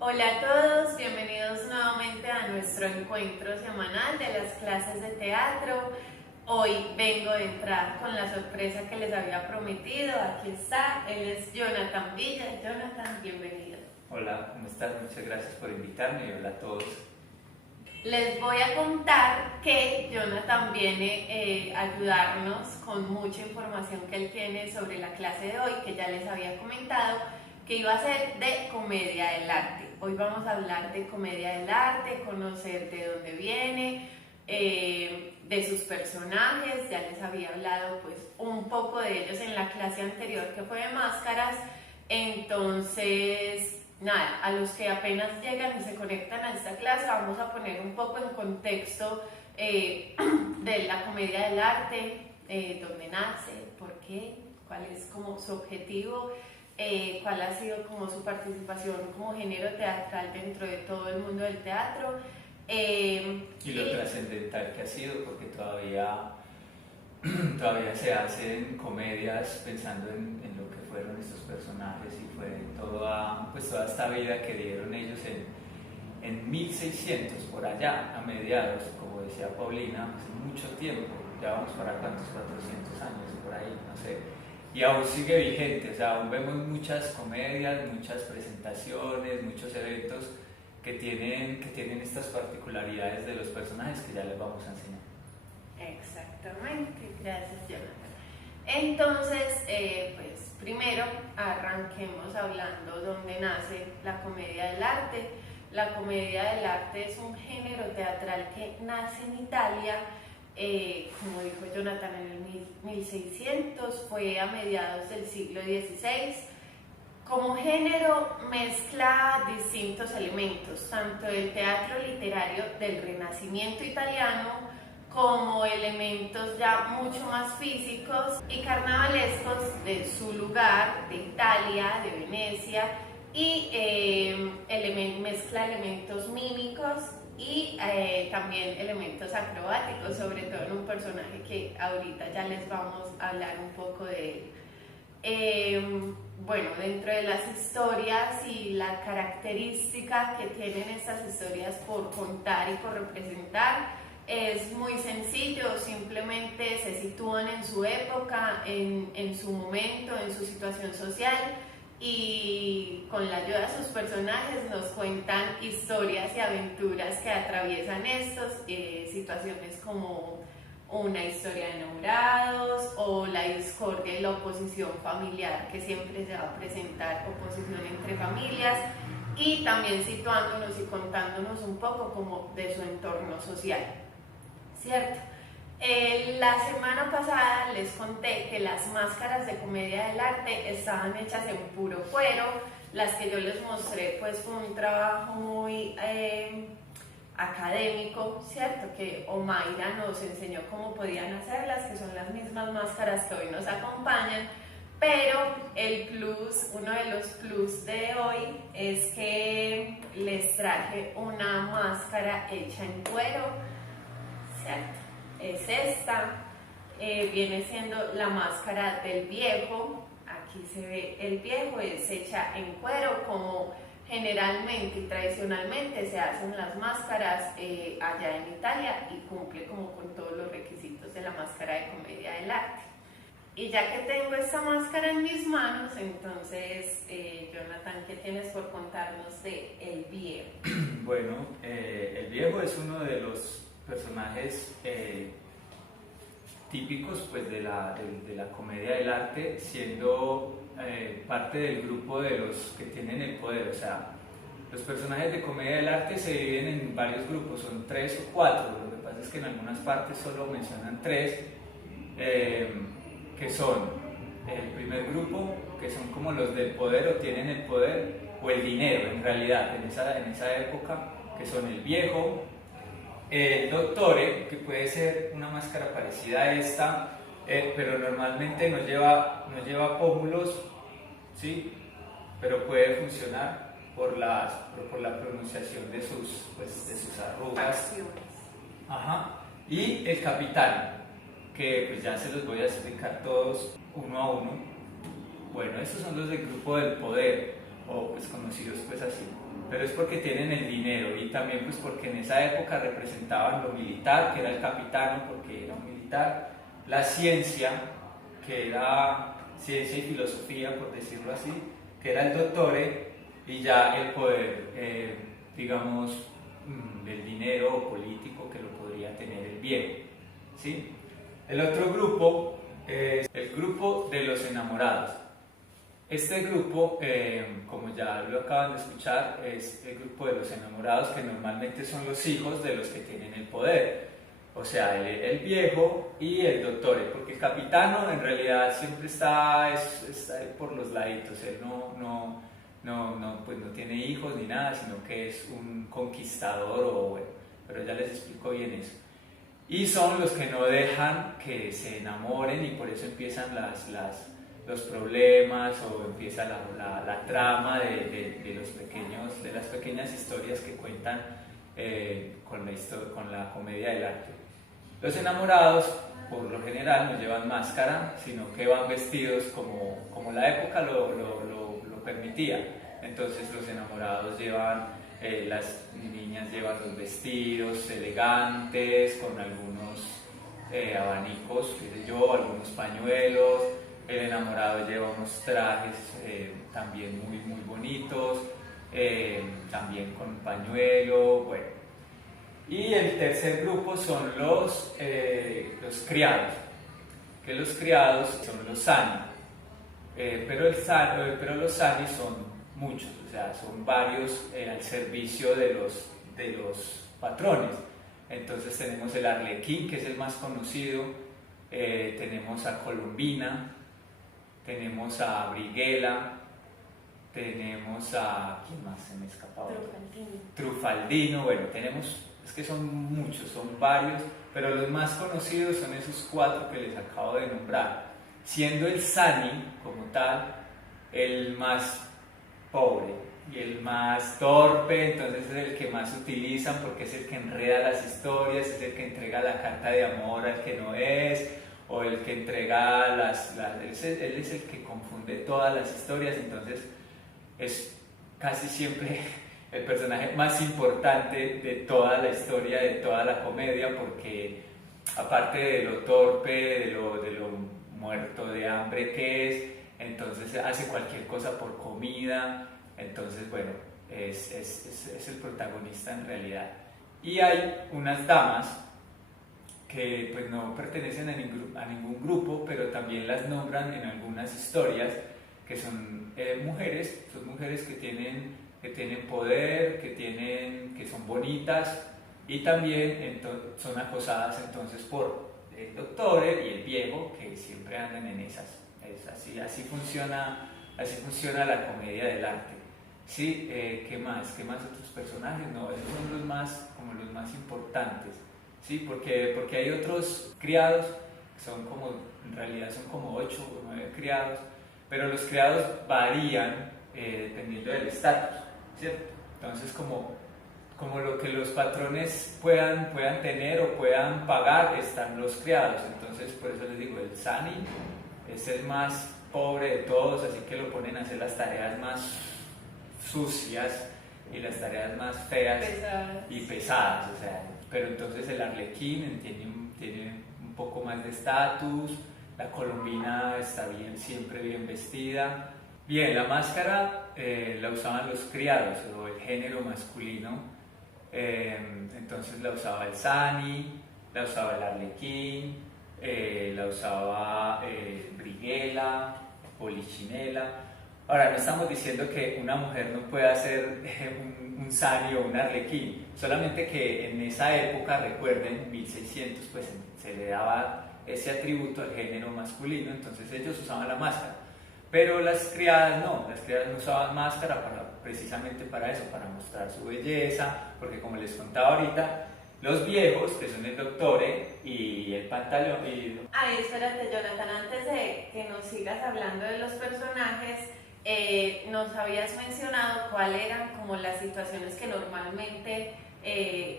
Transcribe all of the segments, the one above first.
Hola a todos, bienvenidos nuevamente a nuestro encuentro semanal de las clases de teatro. Hoy vengo de entrar con la sorpresa que les había prometido. Aquí está, él es Jonathan Villa. Jonathan, bienvenido. Hola, ¿cómo estás? Muchas gracias por invitarme y hola a todos. Les voy a contar que Jonathan viene a ayudarnos con mucha información que él tiene sobre la clase de hoy, que ya les había comentado que iba a ser de comedia del arte. Hoy vamos a hablar de comedia del arte, conocer de dónde viene, de sus personajes. Ya les había hablado pues un poco de ellos en la clase anterior que fue de máscaras. Entonces, nada, a los que apenas llegan y se conectan a esta clase vamos a poner un poco en contexto de la comedia del arte, dónde nace, por qué, cuál es como su objetivo, cuál ha sido como su participación como género teatral dentro de todo el mundo del teatro. Y lo trascendental que ha sido, porque todavía se hacen comedias pensando en lo que fueron estos personajes y fue toda esta vida que dieron ellos en 1600, por allá, a mediados, como decía Paulina, hace mucho tiempo, ya vamos para cuántos, 400 años, por ahí, no sé, y aún sigue vigente, o sea, aún vemos muchas comedias, muchas presentaciones, muchos eventos que tienen estas particularidades de los personajes que ya les vamos a enseñar. Exactamente, gracias Jonathan. Entonces, pues primero arranquemos hablando dónde nace la comedia del arte. La comedia del arte es un género teatral que nace en Italia, como dijo Jonathan, en el 1600, fue a mediados del siglo XVI. Como género mezcla distintos elementos, tanto del teatro literario del Renacimiento italiano como elementos ya mucho más físicos y carnavalescos de su lugar, de Italia, de Venecia, y mezcla elementos mímicos y también elementos acrobáticos, sobre todo en un personaje que ahorita ya les vamos a hablar un poco de él. Bueno, dentro de las historias y la característica que tienen estas historias por contar y por representar, es muy sencillo, simplemente se sitúan en su época, en su momento, en su situación social, y con la ayuda de sus personajes nos cuentan historias y aventuras que atraviesan estos, situaciones como una historia de enamorados o la discordia y la oposición familiar, que siempre se va a presentar oposición entre familias, y también situándonos y contándonos un poco como de su entorno social, ¿cierto? La semana pasada les conté que las máscaras de comedia del arte estaban hechas en puro cuero. Las que yo les mostré pues fue un trabajo muy académico, ¿cierto? Que Omaira nos enseñó cómo podían hacerlas, que son las mismas máscaras que hoy nos acompañan, pero el plus, uno de los plus de hoy es que les traje una máscara hecha en cuero, ¿cierto? Es esta, viene siendo la máscara del viejo. Aquí se ve el viejo, es hecha en cuero como generalmente y tradicionalmente se hacen las máscaras allá en Italia, y cumple como con todos los requisitos de la máscara de comedia del arte. Y ya que tengo esta máscara en mis manos, entonces, Jonathan, ¿qué tienes por contarnos de El Viejo? Bueno, El Viejo es uno de los personajes típicos pues, de la comedia del arte, siendo parte del grupo de los que tienen el poder. O sea, los personajes de comedia del arte se dividen en varios grupos, son 3 o 4. Lo que pasa es que en algunas partes solo mencionan 3, que son el primer grupo, que son como los del poder o tienen el poder o el dinero en realidad en esa época, que son el viejo, el dottore, que puede ser una máscara parecida a esta, pero normalmente no lleva pómulos, ¿sí? Pero puede funcionar por la pronunciación de sus arrugas. Ajá. Y el capitán, que pues ya se los voy a explicar todos uno a uno. Bueno, estos son los del grupo del poder, o pues conocidos pues así. pero es porque tienen el dinero y también pues porque en esa época representaban lo militar, que era el capitano porque era un militar, la ciencia, que era ciencia y filosofía, por decirlo así, que era el dottore, y ya el poder, digamos, del dinero político que lo podría tener el viejo, ¿sí? El otro grupo es el grupo de los enamorados. Este grupo, como ya lo acaban de escuchar, es el grupo de los enamorados, que normalmente son los hijos de los que tienen el poder, o sea, el viejo y el dottore, porque el capitano en realidad siempre está por los laditos, él pues no tiene hijos ni nada, sino que es un conquistador, bueno, pero ya les explico bien eso. Y son los que no dejan que se enamoren y por eso empiezan los problemas o empieza la trama de las pequeñas historias que cuentan con la comedia del arte. Los enamorados, por lo general, no llevan máscara, sino que van vestidos como la época lo permitía. Entonces los enamorados llevan, las niñas llevan los vestidos elegantes, con algunos abanicos, qué sé yo, algunos pañuelos. El enamorado lleva unos trajes también muy, muy bonitos, también con pañuelo, bueno. Y el tercer grupo son los criados, que los criados son los sani, pero los sani son muchos, o sea, son varios al servicio de los patrones. Entonces tenemos el arlequín, que es el más conocido, tenemos a Colombina, tenemos a Brighella, tenemos a... ¿quién más se me escapaba? Trufaldino, bueno, es que son muchos, son varios, pero los más conocidos son esos 4 que les acabo de nombrar, siendo el sani, como tal, el más pobre y el más torpe, entonces es el que más utilizan porque es el que enreda las historias, es el que entrega la carta de amor al que no es, o el que entrega él es el que confunde todas las historias, entonces es casi siempre el personaje más importante de toda la historia, de toda la comedia, porque aparte de lo torpe, de lo muerto de hambre que es, entonces hace cualquier cosa por comida, entonces bueno, es el protagonista en realidad. Y hay unas damas que pues no pertenecen a ningún grupo, pero también las nombran en algunas historias, que son mujeres que tienen poder, que son bonitas y también son acosadas entonces por el dottore y el viejo, que siempre andan en esas. Así funciona la comedia del arte. Sí, ¿qué más otros personajes? No, esos son los más importantes. Sí, porque hay otros criados, que en realidad son como 8 o 9 criados, pero los criados varían dependiendo del estatus, ¿cierto? Entonces, como lo que los patrones puedan tener o puedan pagar, están los criados. Entonces, por eso les digo, el sani es el más pobre de todos, así que lo ponen a hacer las tareas más sucias y las tareas más feas y pesadas, o sea, pero entonces el arlequín tiene un poco más de estatus, la colombina está siempre bien vestida. Bien, la máscara la usaban los criados o el género masculino, entonces la usaba el sani, la usaba el arlequín, la usaba Brighella, Polichinela. Ahora, no estamos diciendo que una mujer no pueda hacer un sani o un arlequín, solamente que en esa época, recuerden, 1600, pues se le daba ese atributo al género masculino, entonces ellos usaban la máscara. Pero las criadas no usaban máscara precisamente para eso, para mostrar su belleza, porque como les contaba ahorita, los viejos, que son el dottore y el pantalón... Ay, espérate, Jonathan, antes de que nos sigas hablando de los personajes, nos habías mencionado cuáles eran como las situaciones que normalmente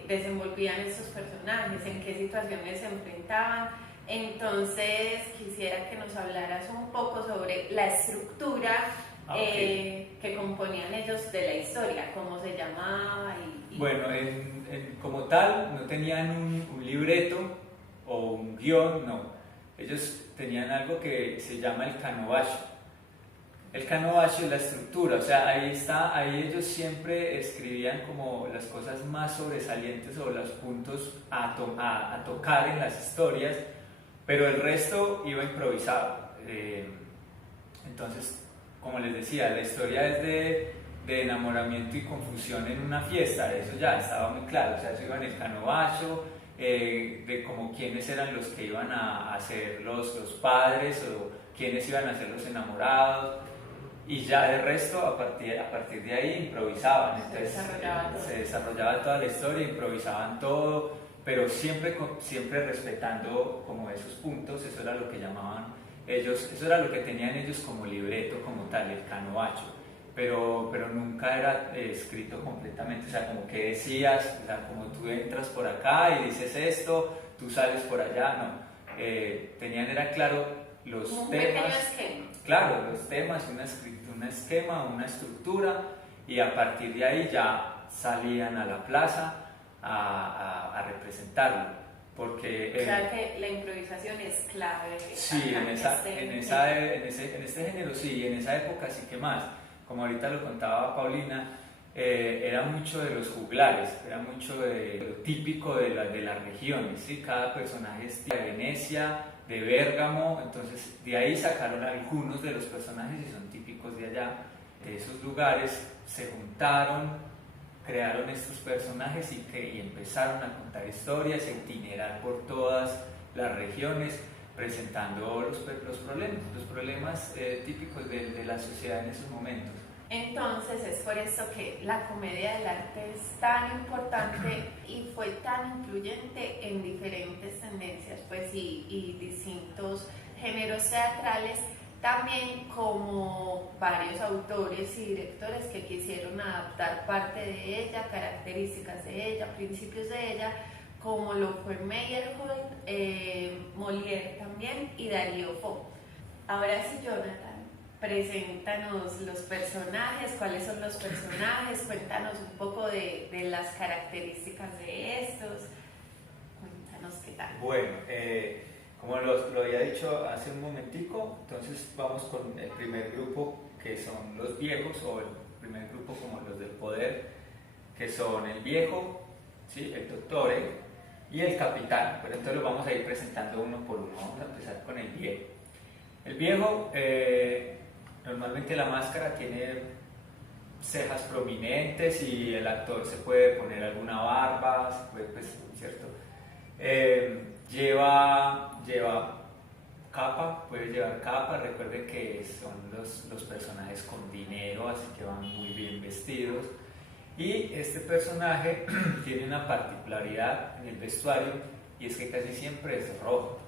desenvolvían estos personajes, en qué situaciones se enfrentaban. Entonces quisiera que nos hablaras un poco sobre la estructura Okay. Que componían ellos de la historia, cómo se llamaba y... Bueno, como tal, no tenían un libreto o un guión, no. Ellos tenían algo que se llama el kanobashi. El kanobashi es la estructura, o sea, ahí ellos siempre escribían como las cosas más sobresalientes o los puntos a tocar en las historias, pero el resto iba improvisado. Entonces, como les decía, la historia es de enamoramiento y confusión en una fiesta, eso ya estaba muy claro, o sea, eso iba en el kanobashi, de como quiénes eran los que iban a ser los padres o quiénes iban a ser los enamorados, y ya el resto a partir de ahí improvisaban. Entonces se desarrollaba toda la historia, improvisaban todo, pero siempre respetando como esos puntos. Eso era lo que llamaban ellos, eso era lo que tenían ellos como libreto, como tal, el kanobashi, pero nunca era escrito completamente, o sea, como que decías, o sea, como tú entras por acá y dices esto, tú sales por allá, no. Tenían, era claro, los un temas, pequeño esquema. claro, los temas, un esquema, una estructura, y a partir de ahí ya salían a la plaza a representarlo, porque... O sea que la improvisación es clave. Sí, en este género sí, y en esa época sí que más, como ahorita lo contaba Paulina, era mucho de los juglares, era mucho de lo típico de las regiones, ¿sí? Cada personaje es de Venecia, de Bérgamo, entonces de ahí sacaron algunos de los personajes y son típicos de allá, de esos lugares, se juntaron, crearon estos personajes y empezaron a contar historias, a itinerar por todas las regiones, presentando los problemas típicos de la sociedad en esos momentos. Entonces es por eso que la comedia del arte es tan importante y fue tan influyente en diferentes tendencias, pues, y distintos géneros teatrales, también como varios autores y directores que quisieron adaptar parte de ella, características de ella, principios de ella, como lo fue Meyerhold, Molière también y Darío Fo. Ahora sí, Jonathan, preséntanos los personajes, cuáles son los personajes, cuéntanos un poco de las características de estos, cuéntanos qué tal. Bueno, como lo había dicho hace un momentico, entonces vamos con el primer grupo, que son los viejos, o el primer grupo como los del poder, que son el viejo, ¿sí? El dottore y el capitán. Pero entonces los vamos a ir presentando uno por uno. Vamos a empezar con el viejo. El viejo, normalmente la máscara tiene cejas prominentes y el actor se puede poner alguna barba, se puede, pues, ¿cierto? Lleva capa, puede llevar capa. Recuerden que son los personajes con dinero, así que van muy bien vestidos. Y este personaje tiene una particularidad en el vestuario, y es que casi siempre es rojo.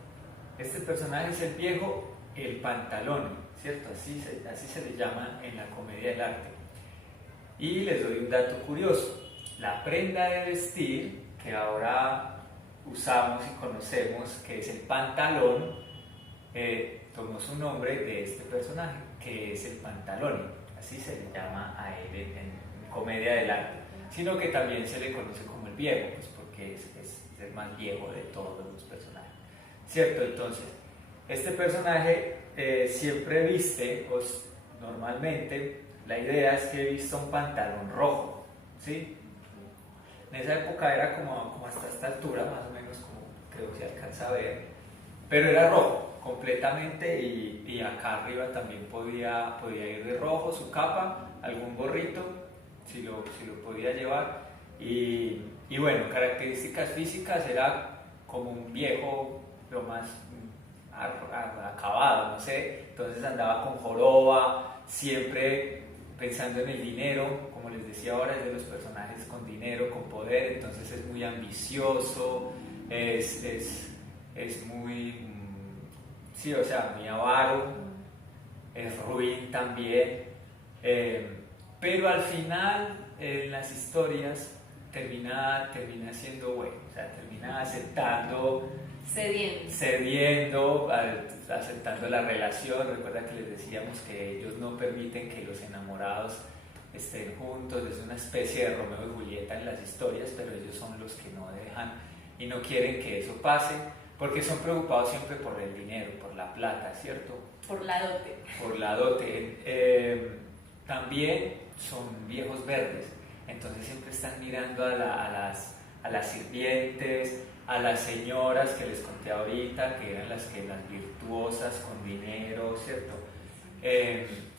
Este personaje es el viejo, el pantalón, ¿cierto? Así se le llama en la comedia del arte. Y les doy un dato curioso: la prenda de vestir que ahora usamos y conocemos, que es el pantalón, tomó su nombre de este personaje, que es el pantalón. Así se le llama a él en comedia del arte, sino que también se le conoce como el viejo, pues porque es el más viejo de todos los personajes, ¿cierto? Entonces, este personaje siempre viste, pues, normalmente la idea es que vista un pantalón rojo, ¿sí? En esa época era como hasta esta altura, más o menos, como creo que se alcanza a ver, pero era rojo completamente, y acá arriba también podía ir de rojo, su capa, algún gorrito, si lo podía llevar, y bueno, características físicas, era como un viejo, lo más acabado, no sé, entonces andaba con joroba, siempre pensando en el dinero, como les decía ahora, es de los personajes con dinero, con poder, entonces es muy ambicioso, es muy, sí, o sea, muy avaro, es ruin también, pero al final en las historias termina siendo bueno, o sea, termina aceptando, cediendo, aceptando la relación. Recuerda que les decíamos que ellos no permiten que los enamorados estén juntos, es una especie de Romeo y Julieta en las historias, pero ellos son los que no dejan y no quieren que eso pase, porque son preocupados siempre por el dinero, por la plata, ¿cierto? Por la dote. Por la dote. También son viejos verdes, entonces siempre están mirando a las sirvientes, a las señoras que les conté ahorita, que eran las virtuosas con dinero, ¿cierto?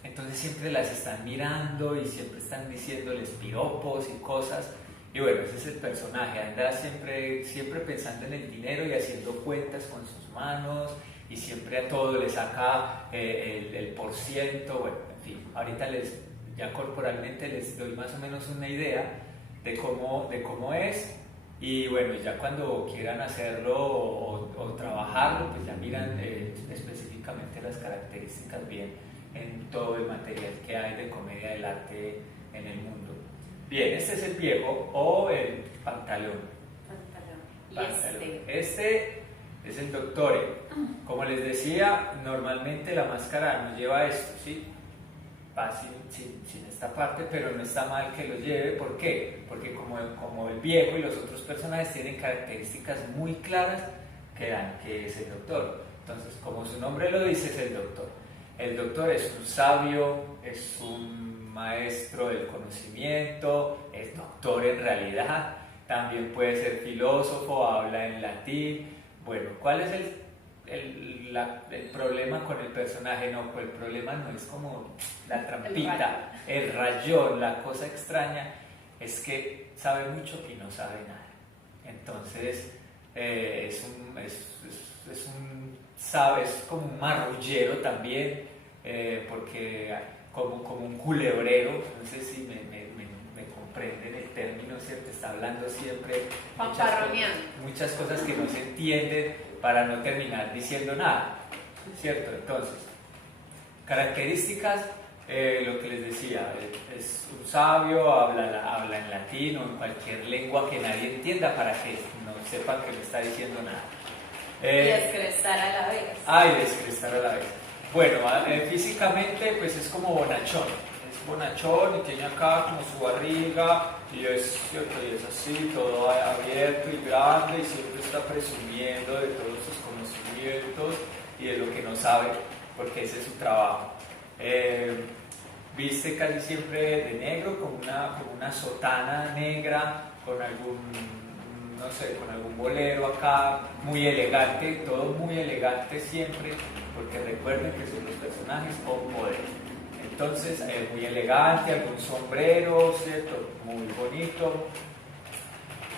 Entonces siempre las están mirando y siempre están diciéndoles piropos y cosas. Y bueno, ese es el personaje, anda siempre pensando en el dinero y haciendo cuentas con sus manos, y siempre a todo le saca el porciento. Bueno, en fin, ahorita ya corporalmente les doy más o menos una idea de cómo es. Y bueno, ya cuando quieran hacerlo o trabajarlo, pues ya miran específicamente las características bien en todo el material que hay de comedia del arte en el mundo. Bien, este es el viejo o el Pantaleón. ¿Y este es el Dottore. Como les decía, normalmente la máscara no lleva esto, ¿sí? Va sin esta parte, pero no está mal que lo lleve. ¿Por qué? Porque como el viejo y los otros personajes tienen características muy claras que dan que es el doctor. Entonces, como su nombre lo dice, es el doctor. El doctor es un sabio, es un maestro del conocimiento, es doctor en realidad, también puede ser filósofo, habla en latín. Bueno, ¿cuál es el problema con el personaje? No, pues el problema no es como la trampita, el rayón, la cosa extraña, es que sabe mucho y no sabe nada. Entonces es como un marrullero también, porque como un culebrero, no sé si me comprenden el término, ¿cierto? Está hablando siempre muchas cosas que no se entienden para no terminar diciendo nada, ¿cierto? Entonces, características, lo que les decía, es un sabio, habla en latín o en cualquier lengua que nadie entienda para que no sepan que no está diciendo nada. Y descrestar a la vez. Y descrestar a la vez. Bueno, físicamente pues es como bonachón. Es bonachón y tiene acá como su barriga y es así, todo abierto y grande, y siempre está presumiendo de todos sus conocimientos y de lo que no sabe, porque ese es su trabajo. Viste casi siempre de negro, con una sotana negra, con algún bolero acá, muy elegante, todo muy elegante siempre, porque recuerden que son los personajes con poder. Entonces, muy elegante, algún sombrero, ¿cierto? Muy bonito.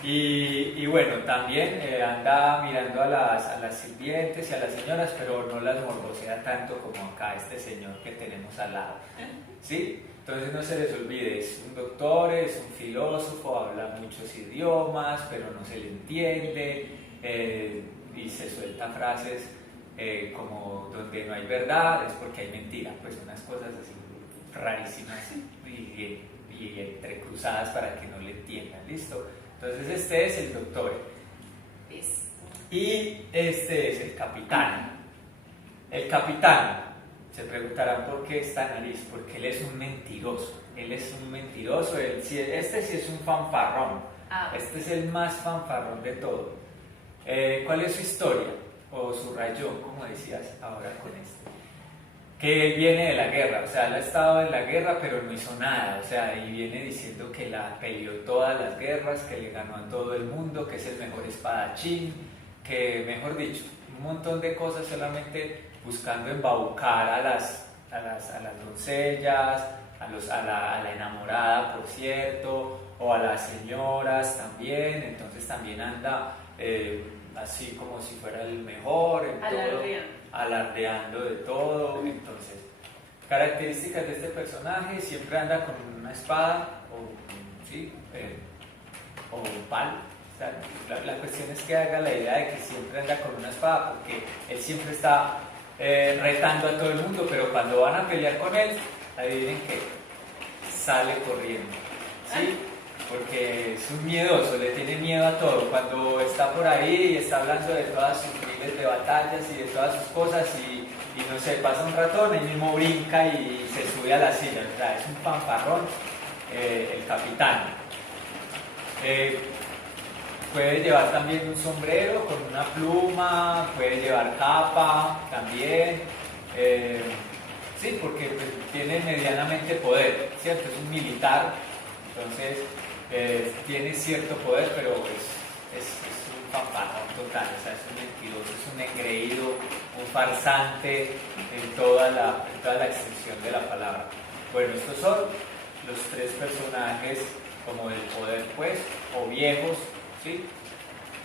Y bueno, también anda mirando a las sirvientes y a las señoras, pero no las morbosea tanto como acá este señor que tenemos al lado, ¿sí? Entonces no se les olvide, es un doctor, es un filósofo, habla muchos idiomas, pero no se le entiende, y se suelta frases como donde no hay verdad es porque hay mentira, pues unas cosas así rarísimas y entrecruzadas para que no le entiendan, ¿listo? Entonces este es el doctor. Y este es el capitán. El capitán, se preguntarán por qué esta nariz, porque él es un mentiroso. Este sí es un fanfarrón. Este es el más fanfarrón de todo. ¿Cuál es su historia? O su rayón, como decías ahora con este. Que él viene de la guerra, o sea, él ha estado en la guerra pero no hizo nada, o sea, y viene diciendo que la peleó todas las guerras, que le ganó a todo el mundo, que es el mejor espadachín, que mejor dicho, un montón de cosas solamente buscando embaucar a las doncellas, a la enamorada, por cierto, o a las señoras también. Entonces también anda así como si fuera el mejor en todo, alardeando de todo. Entonces, características de este personaje: siempre anda con una espada o un palo. O sea, la cuestión es que haga la idea de que siempre anda con una espada, porque él siempre está retando a todo el mundo, pero cuando van a pelear con él, adivinen que sale corriendo, ¿sí? porque es un miedoso, le tiene miedo a todo. Cuando está por ahí y está hablando de todas sus miles de batallas y de todas sus cosas y no sé, pasa un ratón, él mismo brinca y se sube a la silla, o sea, es un fanfarrón, el capitán. Puede llevar también un sombrero con una pluma, puede llevar capa también, sí, porque pues, tiene medianamente poder, ¿cierto? Es un militar, entonces tiene cierto poder, pero es un fanfarrón total, o sea, es un mentiroso, es un engreído, un farsante en toda la extensión de la palabra. Bueno, estos son los tres personajes como del poder, pues, o viejos, ¿sí?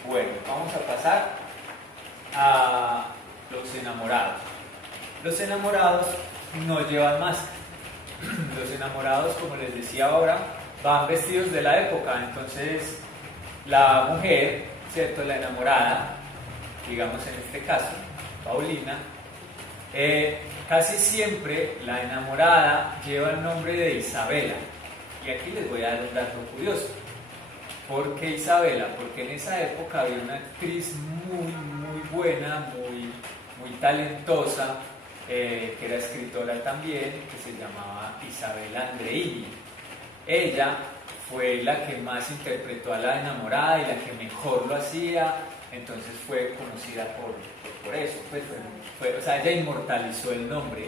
Bueno, vamos a pasar a los enamorados. Los enamorados no llevan máscara. Los enamorados, como les decía ahora, van vestidos de la época. Entonces, la mujer, ¿cierto? La enamorada, digamos en este caso, Paulina, casi siempre la enamorada lleva el nombre de Isabela. Y aquí les voy a dar un dato curioso. ¿Por qué Isabela? Porque en esa época había una actriz muy buena, muy talentosa, que era escritora también, que se llamaba Isabela Andreini. Ella fue la que más interpretó a la enamorada y la que mejor lo hacía, entonces fue conocida por eso. O sea, ella inmortalizó el nombre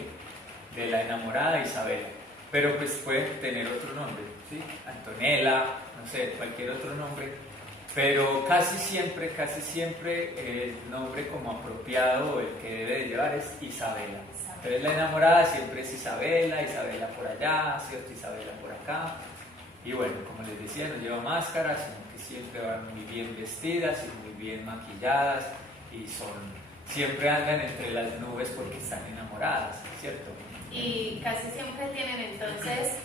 de la enamorada Isabela, pero pues puede tener otro nombre, ¿sí? Antonella, no sé, cualquier otro nombre, pero casi siempre el nombre como apropiado, el que debe de llevar es Isabela. Entonces la enamorada siempre es Isabela, Isabela por allá, ¿cierto? Isabela por acá. Y bueno, como les decía, no lleva máscaras, sino que siempre van muy bien vestidas y muy bien maquilladas y siempre andan entre las nubes porque están enamoradas, ¿cierto? Y casi siempre tienen entonces,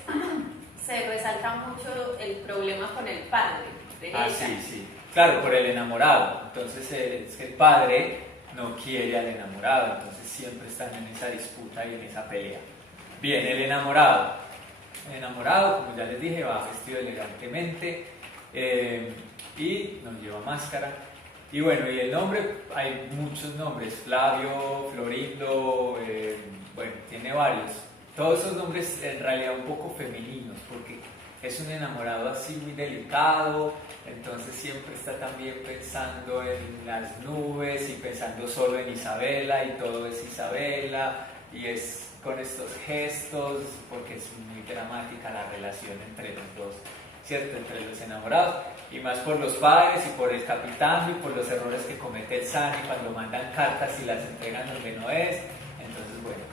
se resalta mucho el problema con el padre de ella. Sí, claro, por el enamorado. Entonces es que el padre no quiere al enamorado, entonces siempre están en esa disputa y en esa pelea. Bien, el enamorado. El enamorado, como ya les dije, va vestido elegantemente y no lleva máscara. Y bueno, y el nombre, hay muchos nombres, Flavio, Florindo, bueno, tiene varios. Todos esos nombres en realidad un poco femeninos, porque es un enamorado así muy delicado, entonces siempre está también pensando en las nubes y pensando solo en Isabela y todo es Isabela y es con estos gestos, porque es muy dramática la relación entre los dos, ¿cierto? Entre los enamorados, y más por los padres y por el capitán y por los errores que comete el Sani cuando mandan cartas y las entregan donde no es. Entonces, bueno,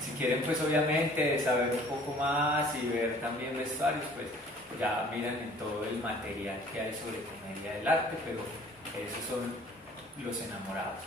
si quieren pues obviamente saber un poco más y ver también vestuarios, pues ya miran en todo el material que hay sobre comedia del arte, pero esos son los enamorados.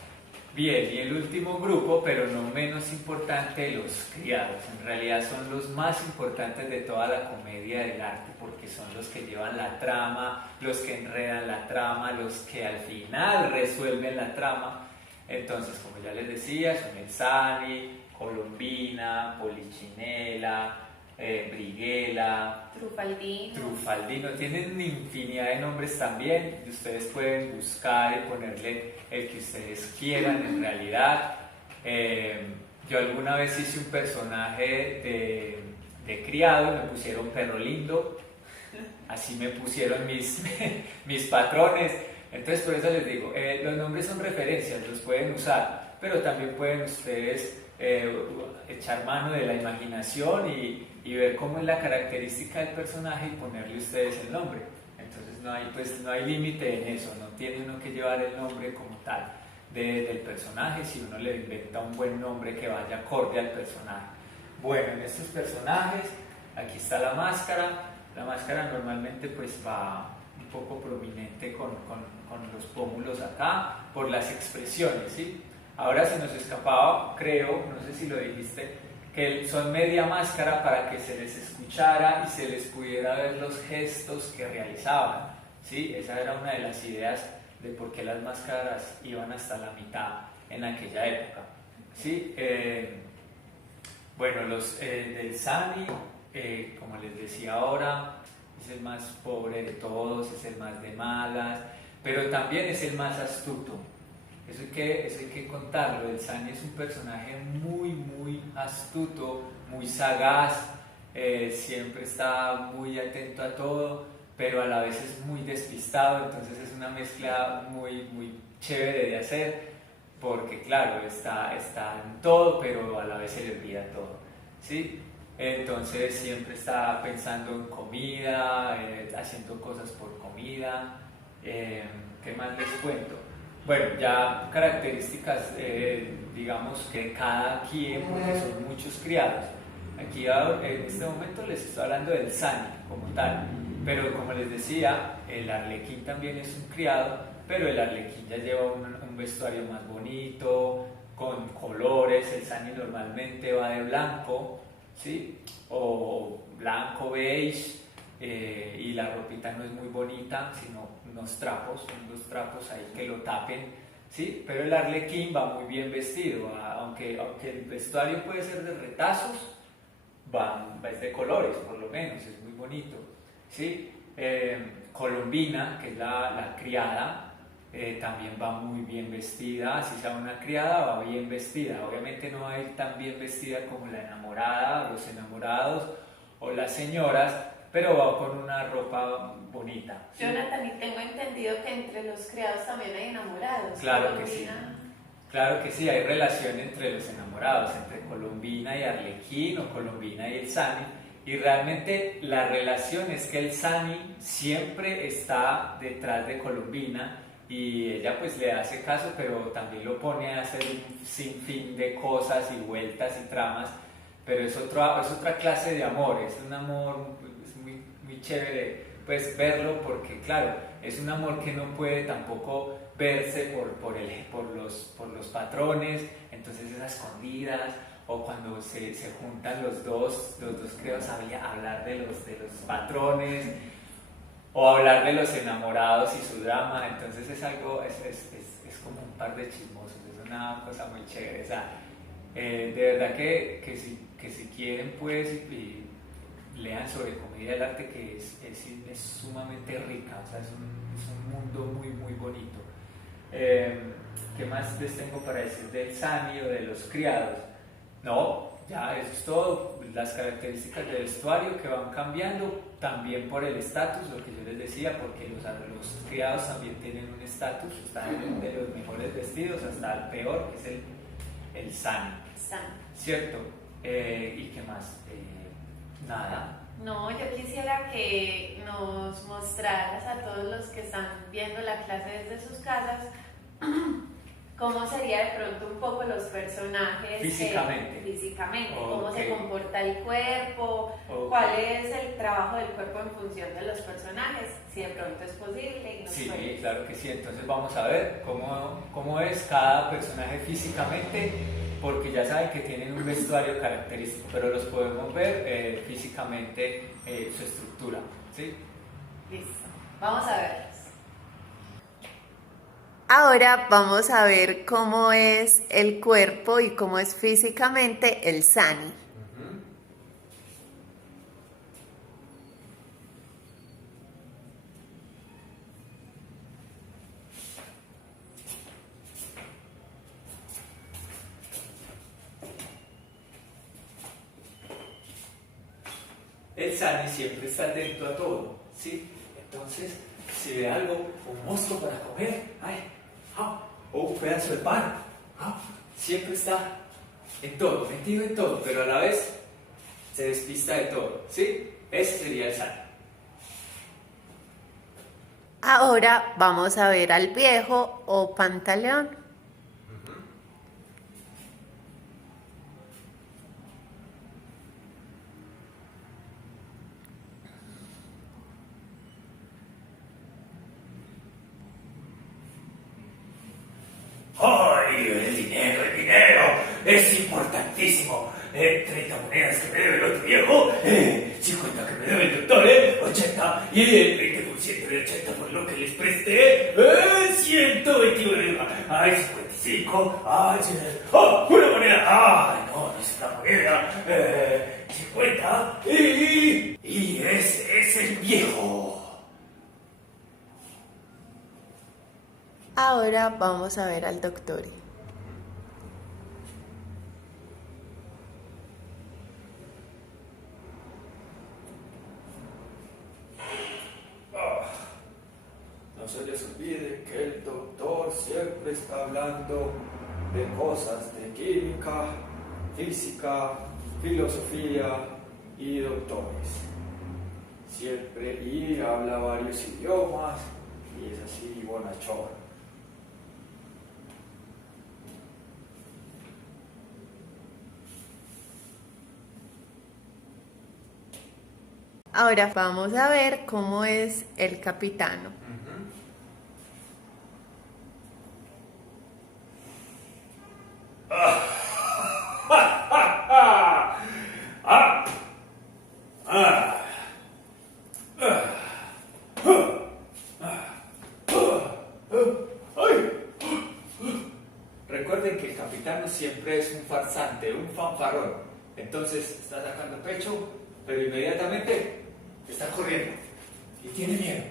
Bien, y el último grupo, pero no menos importante, los criados. En realidad son los más importantes de toda la comedia del arte, porque son los que llevan la trama, los que enredan la trama, los que al final resuelven la trama. Entonces, como ya les decía, son el Sani, Colombina, Polichinela, Briguela, Trufaldino, tienen infinidad de nombres también y ustedes pueden buscar y ponerle el que ustedes quieran en realidad. Yo alguna vez hice un personaje de criado y me pusieron Perro Lindo, así me pusieron mis patrones. Entonces por eso les digo, los nombres son referencias, los pueden usar, pero también pueden ustedes echar mano de la imaginación y ver cómo es la característica del personaje y ponerle ustedes el nombre. Entonces no hay límite en eso, no tiene uno que llevar el nombre como tal del personaje si uno le inventa un buen nombre que vaya acorde al personaje. Bueno, en estos personajes, aquí está la máscara. La máscara normalmente pues va un poco prominente con los pómulos acá por las expresiones, ¿sí? Ahora se nos escapaba, creo, no sé si lo dijiste, que son media máscara para que se les escuchara y se les pudiera ver los gestos que realizaban, ¿sí? Esa era una de las ideas de por qué las máscaras iban hasta la mitad en aquella época, ¿sí? Bueno, los del Sani, como les decía ahora, es el más pobre de todos, es el más de malas, pero también es el más astuto. Eso hay que contarlo. El Sunny es un personaje muy astuto, muy sagaz, siempre está muy atento a todo, pero a la vez es muy despistado, entonces es una mezcla muy chévere de hacer, porque claro, está en todo, pero a la vez se le olvida todo, ¿sí? Entonces siempre está pensando en comida, haciendo cosas por comida. ¿Qué más les cuento? Bueno, ya características, digamos que cada quien, porque son muchos criados. Aquí en este momento les estoy hablando del Sunny como tal, pero como les decía, el Arlequín también es un criado, pero el Arlequín ya lleva un vestuario más bonito, con colores. El Sunny normalmente va de blanco, ¿sí? O blanco beige, y la ropita no es muy bonita, sino unos trapos ahí que lo tapen, ¿sí? Pero el Arlequín va muy bien vestido, aunque el vestuario puede ser de retazos, es de colores por lo menos, es muy bonito, ¿sí? Colombina, que es la criada, también va muy bien vestida. Si sea una criada, va bien vestida. Obviamente no va a ir tan bien vestida como la enamorada, los enamorados o las señoras, pero va con una ropa bonita, ¿sí? Jonathan, y tengo entendido que entre los criados también hay enamorados. Claro que sí. Claro que sí, hay relación entre los enamorados, entre Colombina y Arlequín, o Colombina y el Sunny, y realmente la relación es que el Sunny siempre está detrás de Colombina y ella pues le hace caso, pero también lo pone a hacer un sinfín de cosas y vueltas y tramas, pero es otra clase de amor, es un amor muy chévere pues verlo, porque claro, es un amor que no puede tampoco verse por los patrones, entonces es a escondidas, o cuando se juntan los dos criados a hablar de los patrones, o hablar de los enamorados y su drama. Entonces es algo, es como un par de chismosos, es una cosa muy chévere. O sea, de verdad que si quieren pues lean sobre comedia del arte, que es sumamente rica, o sea, es un mundo muy bonito. ¿Qué más les tengo para decir del Sunny o de los criados? No, ya eso es todo. Las características del vestuario que van cambiando también por el estatus, lo que yo les decía, porque los criados también tienen un estatus, están de los mejores vestidos hasta el peor, que es el Sunny, ¿cierto? ¿Y qué más? Nada. No, yo quisiera que nos mostraras a todos los que están viendo la clase desde sus casas cómo sería de pronto un poco los personajes físicamente, cómo se comporta el cuerpo, cuál es el trabajo del cuerpo en función de los personajes, si de pronto es posible. Sí, claro que sí. Entonces vamos a ver cómo es cada personaje físicamente, porque ya saben que tienen un vestuario característico, pero los podemos ver físicamente, su estructura, ¿sí? Listo, vamos a verlos. Ahora vamos a ver cómo es el cuerpo y cómo es físicamente el Sunny. El Sunny siempre está atento a todo, ¿sí? Entonces, si ve algo, un mosco para comer, o un pedazo de pan, siempre está en todo, metido en todo, pero a la vez se despista de todo, ¿sí? Ese sería el Sunny. Ahora vamos a ver al viejo o Pantaleón. ¡Ay, el dinero! Es importantísimo. 30 monedas que me debe el otro viejo, 50 que me debe el doctor, 80, y el 20% de 80 por lo que les presté, 129, 55, una moneda, no es una moneda, 50 y ese es el viejo. Ahora vamos a ver al doctor. No se les olvide que el doctor siempre está hablando de cosas de química, física, filosofía y doctores. Siempre y habla varios idiomas y es así bonachón. Ahora vamos a ver cómo es el capitano. Recuerden que el capitán siempre es un farsante, un fanfarrón. Entonces está sacando pecho, pero inmediatamente está corriendo y tiene miedo.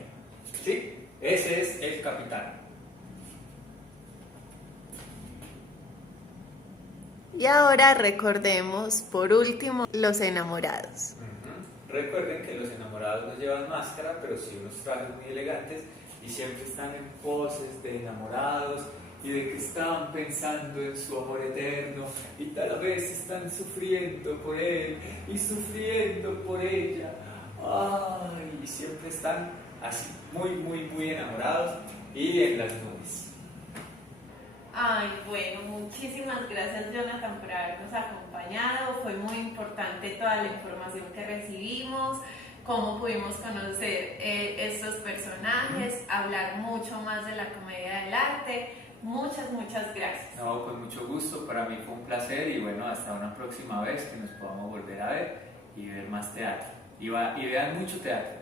¿Sí? Ese es el capitán. Y ahora recordemos por último los enamorados. Recuerden que los enamorados no llevan máscara, pero sí unos trajes muy elegantes y siempre están en poses de enamorados y de que están pensando en su amor eterno y tal vez están sufriendo por él y sufriendo por ella. Ay, y siempre están así, muy enamorados y en las nubes. Ay, bueno, muchísimas gracias Jonathan por habernos acompañado. Fue muy importante toda la información que recibimos, cómo pudimos conocer estos personajes, hablar mucho más de la comedia del arte. Muchas gracias. No, con mucho gusto, para mí fue un placer y bueno, hasta una próxima vez que nos podamos volver a ver y ver más teatro. Y vean mucho teatro.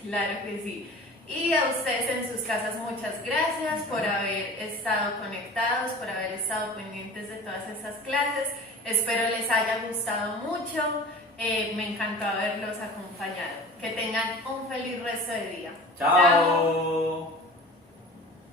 Claro que sí. Y a ustedes en sus casas muchas gracias por haber estado conectados, por haber estado pendientes de todas estas clases. Espero les haya gustado mucho. Me encantó haberlos acompañado. Que tengan un feliz resto de día. ¡Chao!